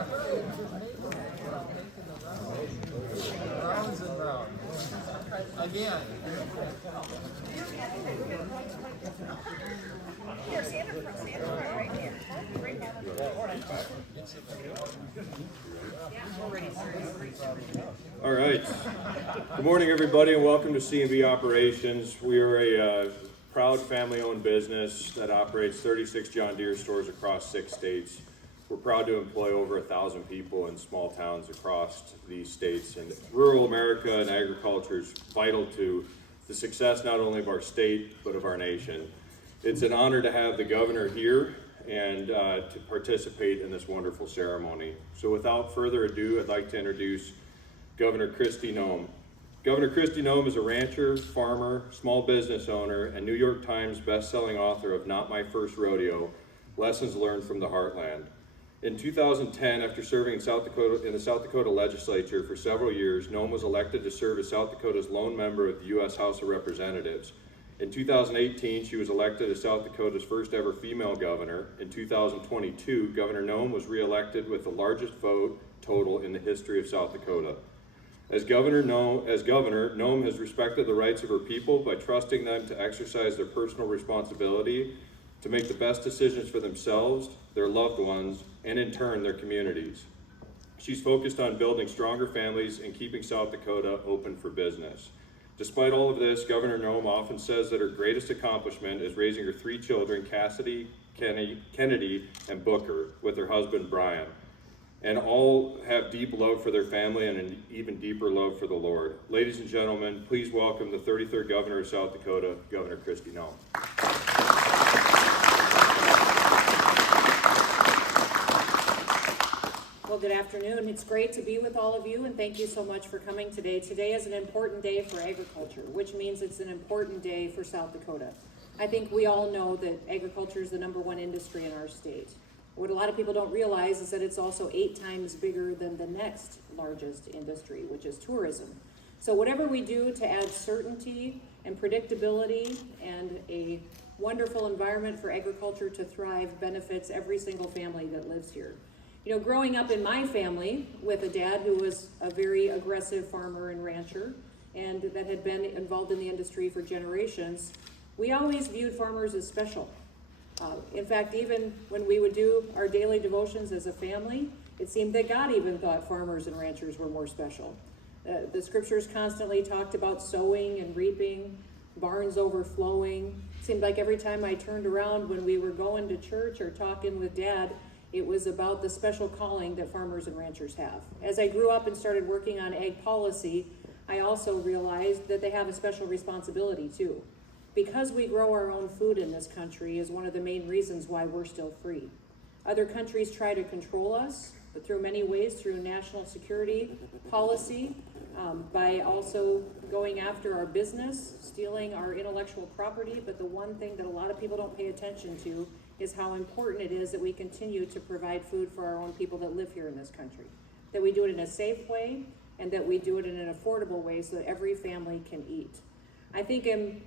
Rounds and rounds. Again. Here, stand up right here. Right now. All right. Good morning, everybody, and welcome to C&B Operations. We are a proud family-owned business that operates 36 John Deere stores across 6 states. We're proud to employ over 1,000 people in small towns across these states. And rural America and agriculture is vital to the success not only of our state, but of our nation. It's an honor to have the governor here and to participate in this wonderful ceremony. So without further ado, I'd like to introduce Governor Kristi Noem. Governor Kristi Noem is a rancher, farmer, small business owner, and New York Times best-selling author of Not My First Rodeo, Lessons Learned from the Heartland. In 2010, after serving in the South Dakota legislature for several years, Noem was elected to serve as South Dakota's lone member of the U.S. House of Representatives. In 2018, she was elected as South Dakota's first ever female governor. In 2022, Governor Noem was re-elected with the largest vote total in the history of South Dakota. As governor, Noem has respected the rights of her people by trusting them to exercise their personal responsibility to make the best decisions for themselves, their loved ones, and in turn, their communities. She's focused on building stronger families and keeping South Dakota open for business. Despite all of this, Governor Noem often says that her greatest accomplishment is raising her 3 children, Cassidy, Kennedy, and Booker, with her husband, Brian. And all have deep love for their family and an even deeper love for the Lord. Ladies and gentlemen, please welcome the 33rd Governor of South Dakota, Governor Kristi Noem. Well, good afternoon. It's great to be with all of you, and thank you so much for coming today. Today is an important day for agriculture, which means it's an important day for South Dakota. I think we all know that agriculture is the #1 industry in our state. What a lot of people don't realize is that it's also 8 times bigger than the next largest industry, which is tourism. So whatever we do to add certainty and predictability and a wonderful environment for agriculture to thrive benefits every single family that lives here. You know, growing up in my family with a dad who was a very aggressive farmer and rancher and that had been involved in the industry for generations, we always viewed farmers as special. In fact, even when we would do our daily devotions as a family, it seemed that God even thought farmers and ranchers were more special. The scriptures constantly talked about sowing and reaping, barns overflowing. It seemed like every time I turned around when we were going to church or talking with Dad, it was about the special calling that farmers and ranchers have. As I grew up and started working on ag policy, I also realized that they have a special responsibility too. Because we grow our own food in this country is one of the main reasons why we're still free. Other countries try to control us, but through many ways, through national security policy, by also going after our business, stealing our intellectual property. But the one thing that a lot of people don't pay attention to is how important it is that we continue to provide food for our own people that live here in this country. That we do it in a safe way and that we do it in an affordable way so that every family can eat. I think I'm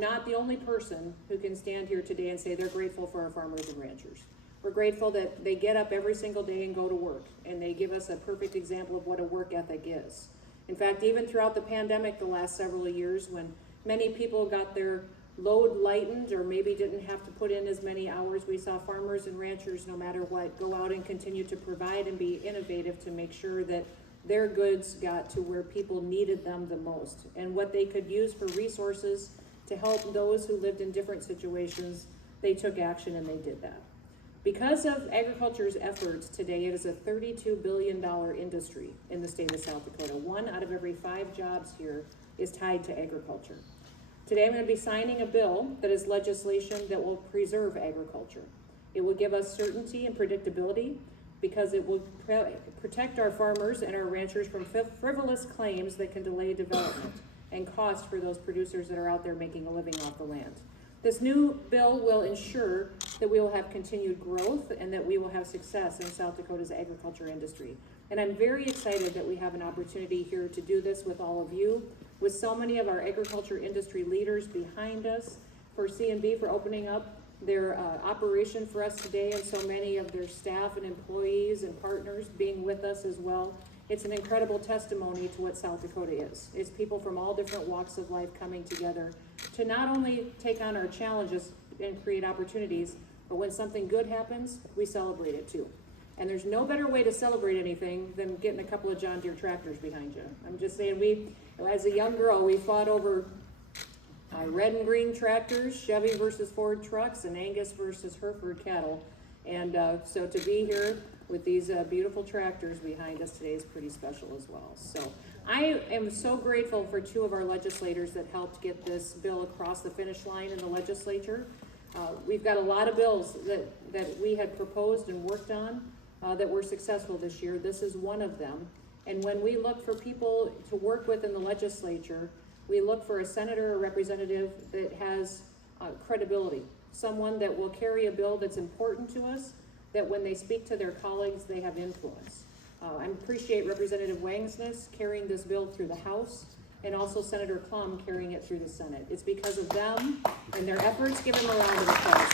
not the only person who can stand here today and say they're grateful for our farmers and ranchers. We're grateful that they get up every single day and go to work, and they give us a perfect example of what a work ethic is. In fact, even throughout the pandemic the last several years, when many people got their load lightened or maybe didn't have to put in as many hours, we saw farmers and ranchers, no matter what, go out and continue to provide and be innovative to make sure that their goods got to where people needed them the most, and what they could use for resources to help those who lived in different situations. They took action and they did that. Because of agriculture's efforts today, it is a $32 billion industry in the state of South Dakota. 1 out of every 5 jobs here is tied to agriculture. Today I'm going to be signing a bill that is legislation that will preserve agriculture. It will give us certainty and predictability because it will protect our farmers and our ranchers from frivolous claims that can delay development and cost for those producers that are out there making a living off the land. This new bill will ensure that we will have continued growth and that we will have success in South Dakota's agriculture industry. And I'm very excited that we have an opportunity here to do this with all of you, with so many of our agriculture industry leaders behind us, for C&B for opening up their operation for us today, and so many of their staff and employees and partners being with us as well. It's an incredible testimony to what South Dakota is. It's people from all different walks of life coming together to not only take on our challenges and create opportunities, but when something good happens, we celebrate it too. And there's no better way to celebrate anything than getting a couple of John Deere tractors behind you. I'm just saying, as a young girl, we fought over red and green tractors, Chevy versus Ford trucks, and Angus versus Hereford cattle. And so to be here with these beautiful tractors behind us today is pretty special as well. So I am so grateful for two of our legislators that helped get this bill across the finish line in the legislature. We've got a lot of bills that we had proposed and worked on that were successful this year. This is one of them. And when we look for people to work with in the legislature, we look for a senator or representative that has credibility, someone that will carry a bill that's important to us, that when they speak to their colleagues, they have influence. I appreciate Representative Wangsness carrying this bill through the House, and also Senator Klum carrying it through the Senate. It's because of them and their efforts. Give them a round of applause.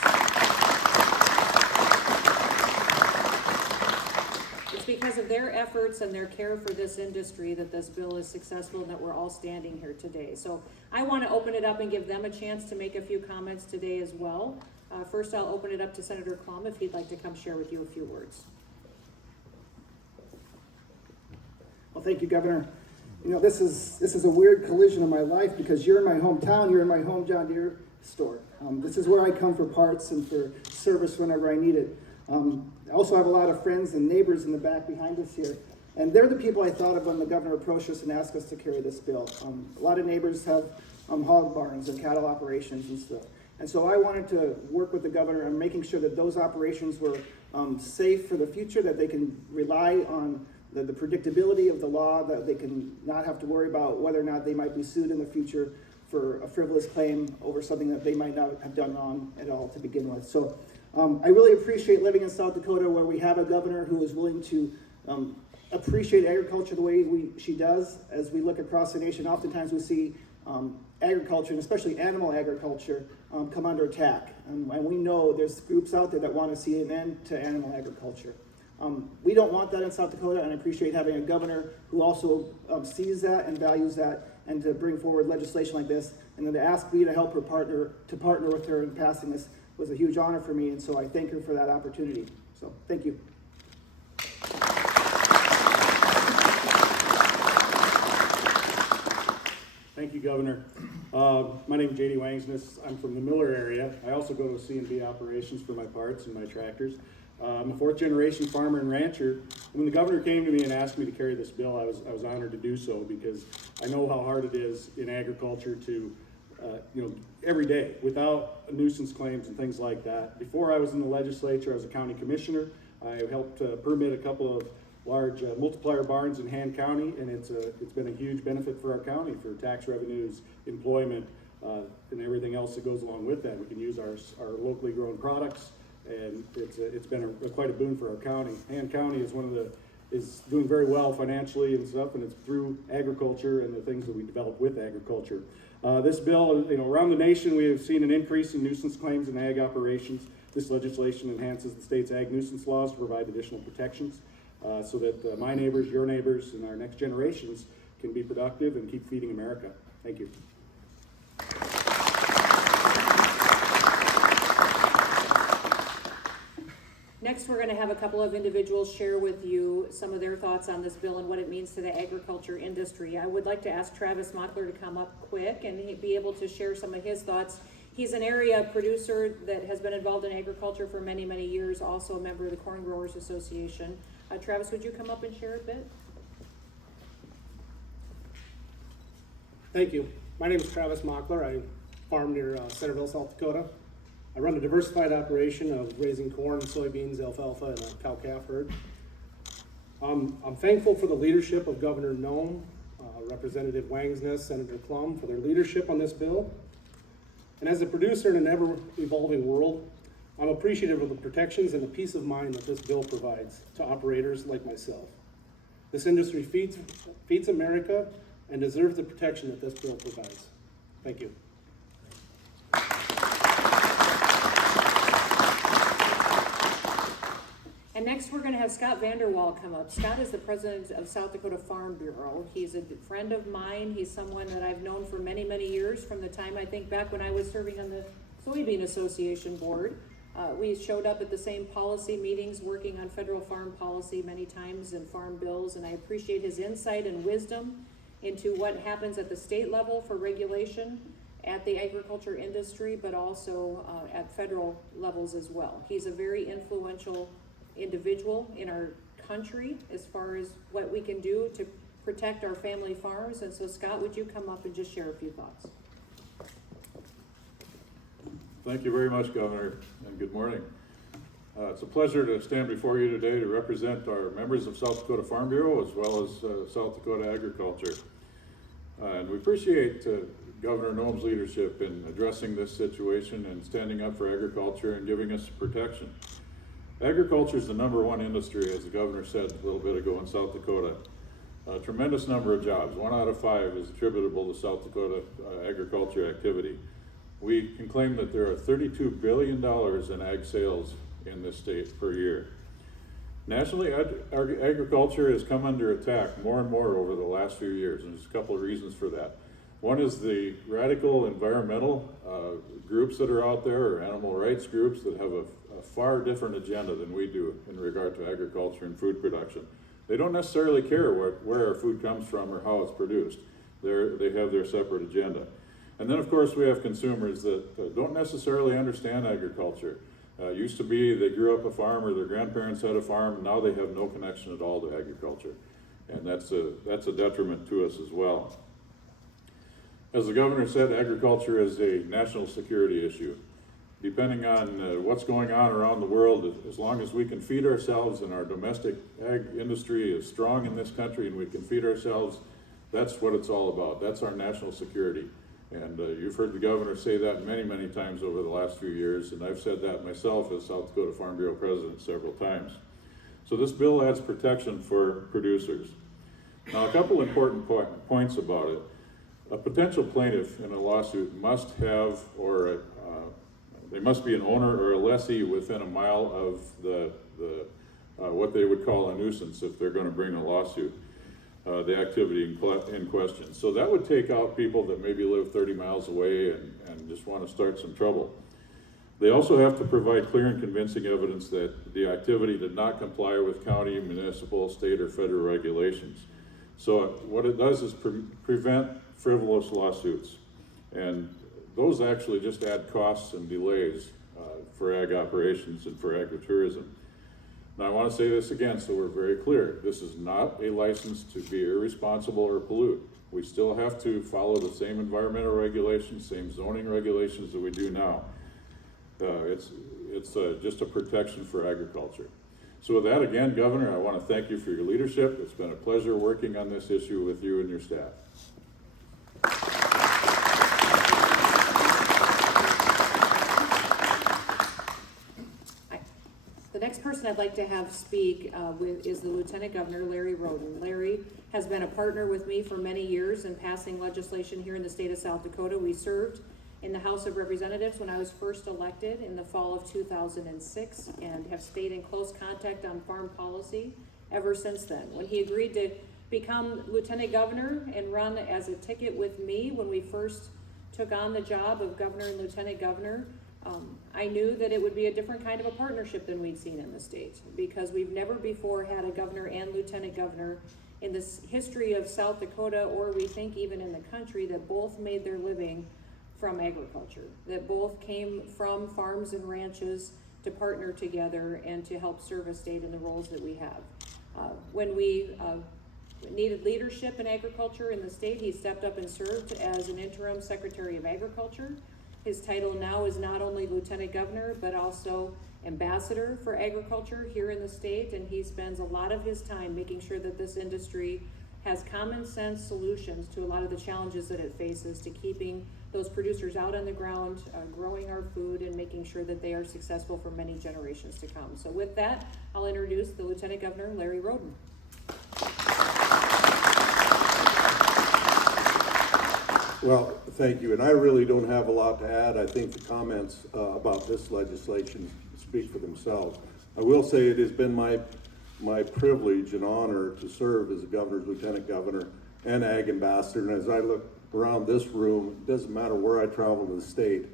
It's because of their efforts and their care for this industry that this bill is successful and that we're all standing here today. So I want to open it up and give them a chance to make a few comments today as well. First, I'll open it up to Senator Klum if he'd like to come share with you a few words. Well, thank you, Governor. You know, this is a weird collision in my life because you're in my hometown, you're in my home John Deere store. This is where I come for parts and for service whenever I need it. I also have a lot of friends and neighbors in the back behind us here, and they're the people I thought of when the governor approached us and asked us to carry this bill. A lot of neighbors have hog barns and cattle operations and stuff. And so I wanted to work with the governor on making sure that those operations were safe for the future, that they can rely on the predictability of the law, that they can not have to worry about whether or not they might be sued in the future for a frivolous claim over something that they might not have done wrong at all to begin with. So I really appreciate living in South Dakota where we have a governor who is willing to appreciate agriculture the way she does. As we look across the nation, oftentimes we see agriculture, and especially animal agriculture, come under attack. And we know there's groups out there that want to see an end to animal agriculture. We don't want that in South Dakota, and I appreciate having a governor who also sees that and values that, and to bring forward legislation like this, and then to ask me to help her partner with her in passing this was a huge honor for me, and so I thank her for that opportunity. So, thank you. Thank you, Governor. My name is J.D. Wangsness. I'm from the Miller area. I also go to C&B operations for my parts and my tractors. I'm a fourth-generation farmer and rancher. When the governor came to me and asked me to carry this bill, I was honored to do so because I know how hard it is in agriculture to, every day without nuisance claims and things like that. Before I was in the legislature, I was a county commissioner. I helped permit a couple of large multiplier barns in Han County, and it's been a huge benefit for our county for tax revenues, employment, and everything else that goes along with that. We can use our locally grown products, and it's been quite a boon for our county. Han County is doing very well financially and stuff, and it's through agriculture and the things that we develop with agriculture. This bill, around the nation, we have seen an increase in nuisance claims in ag operations. This legislation enhances the state's ag nuisance laws to provide additional protections so that my neighbors, your neighbors, and our next generations can be productive and keep feeding America. Thank you. Next, we're going to have a couple of individuals share with you some of their thoughts on this bill and what it means to the agriculture industry. I would like to ask Travis Mockler to come up quick and be able to share some of his thoughts. He's an area producer that has been involved in agriculture for many, many years, also a member of the Corn Growers Association. Travis, would you come up and share a bit? Thank you. My name is Travis Mockler. I farm near Centerville, South Dakota. I run a diversified operation of raising corn, soybeans, alfalfa, and a cow-calf herd. I'm thankful for the leadership of Governor Noem, Representative Wangsness, Senator Klum for their leadership on this bill. And as a producer in an ever-evolving world, I'm appreciative of the protections and the peace of mind that this bill provides to operators like myself. This industry feeds America and deserves the protection that this bill provides. Thank you. And next, we're going to have Scott Vanderwall come up. Scott is the president of South Dakota Farm Bureau. He's a friend of mine. He's someone that I've known for many, many years, from the time I think back when I was serving on the Soybean Association board. We showed up at the same policy meetings, working on federal farm policy many times and farm bills, and I appreciate his insight and wisdom into what happens at the state level for regulation at the agriculture industry, but also at federal levels as well. He's a very influential individual in our country as far as what we can do to protect our family farms. And so, Scott, would you come up and just share a few thoughts? Thank you very much, Governor, and good morning. It's a pleasure to stand before you today to represent our members of South Dakota Farm Bureau as well as South Dakota Agriculture. And we appreciate Governor Noem's leadership in addressing this situation and standing up for agriculture and giving us protection. Agriculture is the #1 industry, as the governor said a little bit ago, in South Dakota. A tremendous number of jobs, 1 out of 5 is attributable to South Dakota agriculture activity. We can claim that there are $32 billion in ag sales in this state per year. Nationally, agriculture has come under attack more and more over the last few years, and there's a couple of reasons for that. One is the radical environmental groups that are out there, or animal rights groups that have a far different agenda than we do in regard to agriculture and food production. They don't necessarily care where our food comes from or how it's produced. They have their separate agenda. And then, of course, we have consumers that don't necessarily understand agriculture. Used to be they grew up a farm or their grandparents had a farm. Now they have no connection at all to agriculture. And that's a detriment to us as well. As the governor said, agriculture is a national security issue. Depending on what's going on around the world, as long as we can feed ourselves and our domestic ag industry is strong in this country and we can feed ourselves, that's what it's all about. That's our national security. And you've heard the governor say that many, many times over the last few years, and I've said that myself as South Dakota Farm Bureau president several times. So this bill adds protection for producers. Now, a couple important points about it. A potential plaintiff in a lawsuit must have, they must be an owner or a lessee within a mile of the what they would call a nuisance if they're going to bring a lawsuit. The activity in question. So that would take out people that maybe live 30 miles away and just want to start some trouble. They also have to provide clear and convincing evidence that the activity did not comply with county, municipal, state, or federal regulations. So what it does is prevent frivolous lawsuits. And those actually just add costs and delays for ag operations and for agritourism. Now, I want to say this again so we're very clear. This is not a license to be irresponsible or pollute. We still have to follow the same environmental regulations, same zoning regulations that we do now. It's just a protection for agriculture. So with that, again, Governor, I want to thank you for your leadership. It's been a pleasure working on this issue with you and your staff. The next person I'd like to have speak is the Lieutenant Governor, Larry Roden. Larry has been a partner with me for many years in passing legislation here in the state of South Dakota. We served in the House of Representatives when I was first elected in the fall of 2006 and have stayed in close contact on farm policy ever since then. When he agreed to become Lieutenant Governor and run as a ticket with me when we first took on the job of Governor and Lieutenant Governor, I knew that it would be a different kind of a partnership than we'd seen in the state, because we've never before had a governor and lieutenant governor in the history of South Dakota, or we think even in the country, that both made their living from agriculture, that both came from farms and ranches to partner together and to help serve a state in the roles that we have. When we needed leadership in agriculture in the state, he stepped up and served as an interim Secretary of Agriculture. His title now is not only Lieutenant Governor, but also Ambassador for Agriculture here in the state, and he spends a lot of his time making sure that this industry has common sense solutions to a lot of the challenges that it faces, to keeping those producers out on the ground, growing our food, and making sure that they are successful for many generations to come. So with that, I'll introduce the Lieutenant Governor, Larry Roden. Well, thank you, and I really don't have a lot to add. I think the comments about this legislation speak for themselves. I will say it has been my privilege and honor to serve as a governor's lieutenant governor and ag ambassador. And as I look around this room, it doesn't matter where I travel in the state,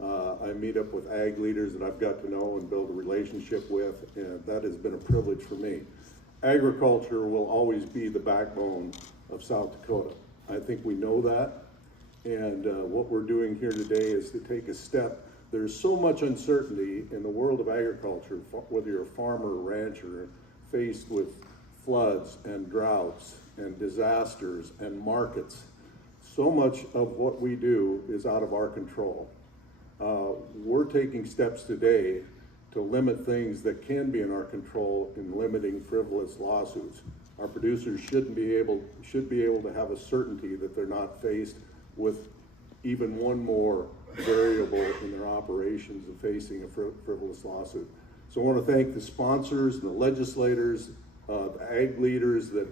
I meet up with ag leaders that I've got to know and build a relationship with, and that has been a privilege for me. Agriculture will always be the backbone of South Dakota. I think we know that, and what we're doing here today is to take a step. There's so much uncertainty in the world of agriculture, whether you're a farmer or rancher, faced with floods and droughts and disasters and markets. So much of what we do is out of our control. We're taking steps today to limit things that can be in our control in limiting frivolous lawsuits. Our producers should be able to have a certainty that they're not faced with even one more variable in their operations of facing a frivolous lawsuit. So I want to thank the sponsors and the legislators, the ag leaders that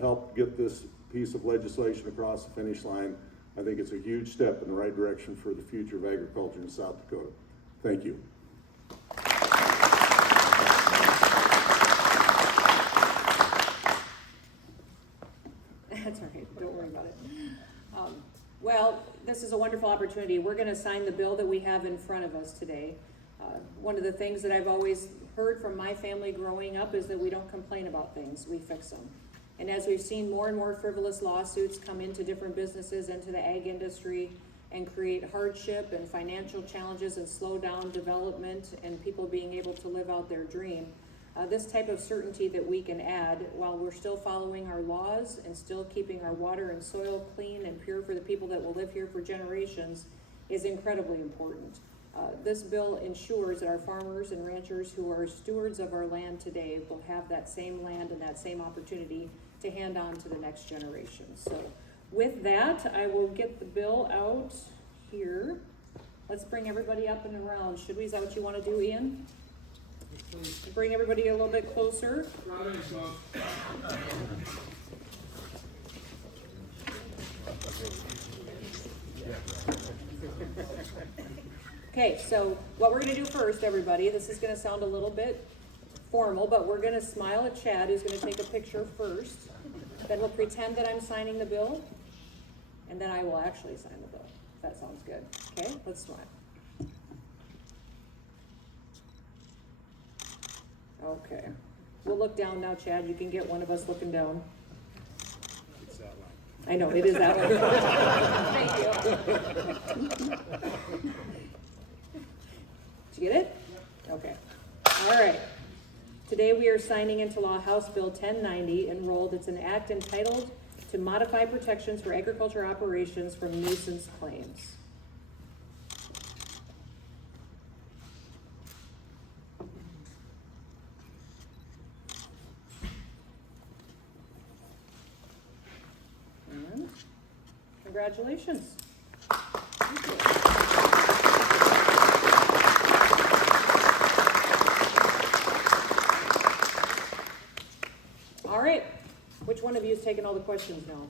helped get this piece of legislation across the finish line. I think it's a huge step in the right direction for the future of agriculture in South Dakota. Thank you. That's all right, don't worry about it. Well, this is a wonderful opportunity. We're going to sign the bill that we have in front of us today. One of the things that I've always heard from my family growing up is that we don't complain about things, we fix them. And as we've seen more and more frivolous lawsuits come into different businesses, into the ag industry, and create hardship and financial challenges and slow down development and people being able to live out their dream, this type of certainty that we can add while we're still following our laws and still keeping our water and soil clean and pure for the people that will live here for generations is incredibly important. This bill ensures that our farmers and ranchers who are stewards of our land today will have that same land and that same opportunity to hand on to the next generation. So with that, I will get the bill out here. Let's bring everybody up and around. Should we? Is that what you want to do, Ian? Bring everybody a little bit closer. Okay, so what we're going to do first, everybody, this is going to sound a little bit formal, but we're going to smile at Chad, who's going to take a picture first. Then we'll pretend that I'm signing the bill, and then I will actually sign the bill. If that sounds good. Okay, let's smile. Okay. We'll look down now, Chad. You can get one of us looking down. It's that line. I know, it is that one. Thank you. Did you get it? Okay. All right. Today we are signing into law House Bill 1090 enrolled. It's an act entitled to modify protections for agriculture operations from nuisance claims. And congratulations. Thank you. All right, which one of you is taking all the questions now?